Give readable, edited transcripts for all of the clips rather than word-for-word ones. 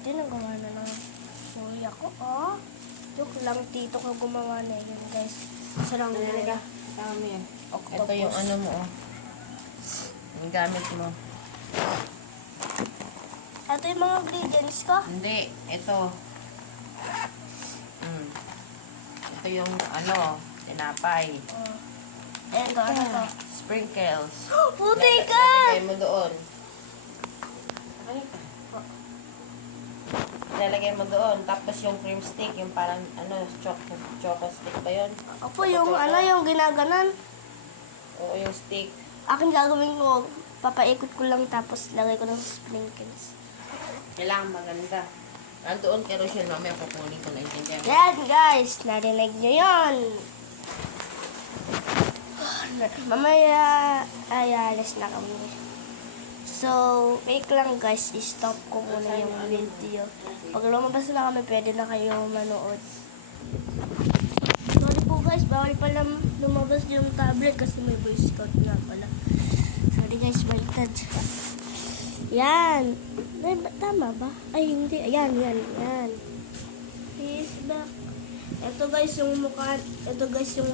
Ate, nagawa na ng kuya ko, oh. Joke lang, tito ko gumawa na yun, guys. Sarang Talaga. Tama mo yan. octopus. Ito yung ano mo, oh. Yung gamit mo. Ito yung mga ingredients ko. Hindi. Ito. Ito yung ano, tinapay. Ayan, gawa na to. Sprinkles. Puti ka! Lalagay mo doon. Lalagay mo doon. Tapos yung cream stick, yung parang ano, choco stick ba yun? Opo, yung ano, yung ginaganan. Oo, yung stick. Akin gagawin ko, papaikot ko lang tapos lagay ko ng sprinkles. Kailangan maganda. Nandoon kay Rochelle, mamaya pupunin ko na yung Yan, guys. Narinig nyo yun. Mamaya, ay, alis na kami. So, wait lang, guys. I-stop ko muna yung video. Pag lumabas na kami, pwede na kayo manood. Sorry po, guys. Bawal pala lumabas yung tablet kasi may Boy Scout na pala. Sorry, guys. Baliktad. Yan. Ay, tama ba? Ay, hindi. Ayan. He's back. Ito guys yung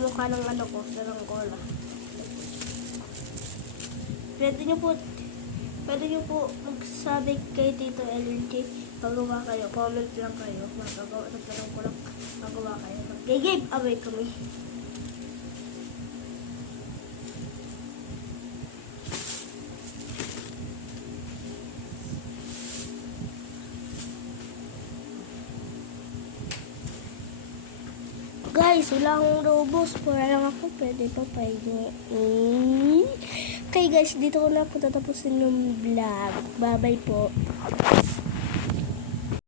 mukha ng ano ko, saranggola. Pwede nyo po magsabi kay Tito LG. Magawa kayo, comment lang kayo. Magtanong ko lang, magawa kayo. Mag-give away kami. Guys, wala akong robos. Pura lang ako. Pwede pa pahingi. Okay guys, dito ko na po tatapusin yung vlog. Bye-bye po.